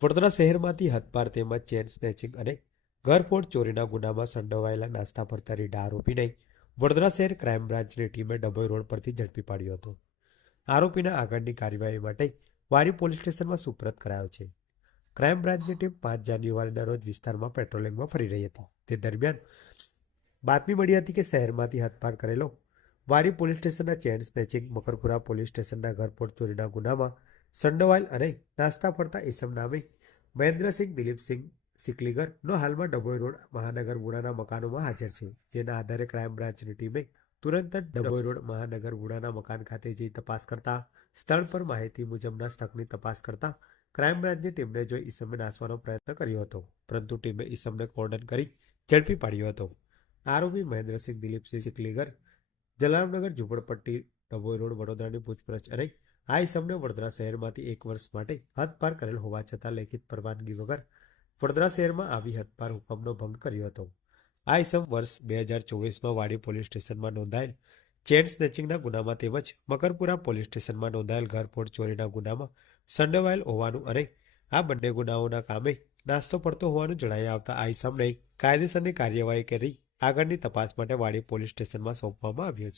વડોદરા શહેરમાંથી હદપાર તેમજ chain snatching અને ઘરફોડ ચોરીના ગુનામાં સંડોવાયેલા નાસ્તા ફરતા રીઢા આરોપીને વડોદરા શહેર ક્રાઇમ બ્રાન્ચની ટીમે ડભોઈ રોડ પરથી ઝડપી પાડ્યો હતો. આરોપીના આગળની કાર્યવાહી માટે વારી પોલીસ સ્ટેશનમાં સુપ્રત કરાયો છે. ક્રાઇમ બ્રાન્ચની ટીમ પાંચ જાન્યુઆરીના રોજ વિસ્તારમાં પેટ્રોલિંગમાં ફરી રહી હતી. તે દરમિયાન બાતમી મળી હતી કે શહેરમાંથી હદપાર કરેલો વારી પોલીસ સ્ટેશનના ચેન સ્નેચિંગ મકરપુરા પોલીસ સ્ટેશનના ઘરફોડ ચોરીના ગુનામાં સંડોવાયેલ અને નાસ્તા ફરતા ઈસમ નામે મહેન્દ્રસિંહ દિલીપસિંહ સિકલીગર નો હાલમાં ડભોઈ રોડ મહાનગર ગુડાના મકાનોમાં હાજર છે. જેના આધારે ક્રાઇમ બ્રાન્ચની ટીમે તુરંત જ ડભોઈ રોડ મહાનગર વુડાના મકાન ખાતે જઈ તપાસ કરતા, સ્થળ પર માહિતી મુજબના સ્થળની તપાસ કરતા ક્રાઇમ બ્રાન્ચની ટીમને જોઈ ઈસમને નાસવાનો પ્રયત્ન કર્યો હતો, પરંતુ ટીમે ઈસમને કોર્ડન કરી ઝડપી પાડ્યો હતો. આરોપી મહેન્દ્રસિંહ દિલીપસિંહ સિકલીગર જલારામનગર ઝુંપડપટ્ટી ડભોઈ રોડ વડોદરાની પૂછપરછ અને આ ઈસમને વડોદરા શહેરમાંથી એક વર્ષ માટે હદપાર કરેલ હોવા છતાં લેખિત પરવાનગી વગર વડોદરા શહેરમાં આવી હદપાર હુકમનો ભંગ કર્યો હતો. આ ઈસમ વર્ષ બે હજાર ચોવીસમાં વાડી પોલીસ સ્ટેશનમાં નોંધાયેલ ચેન સ્નેચિંગના ગુનામાં તેમજ મકરપુરા પોલીસ સ્ટેશનમાં નોંધાયેલ ઘરફોડ ચોરીના ગુનામાં સંડોવાયેલ હોવાનું અને આ બંને ગુનાઓના કામે નાસ્તો પડતો હોવાનું જણાઈ આવતા આ ઈસમને કાયદેસરની કાર્યવાહી કરી આગળની તપાસ માટે વાડી પોલીસ સ્ટેશનમાં સોંપવામાં આવ્યો છે.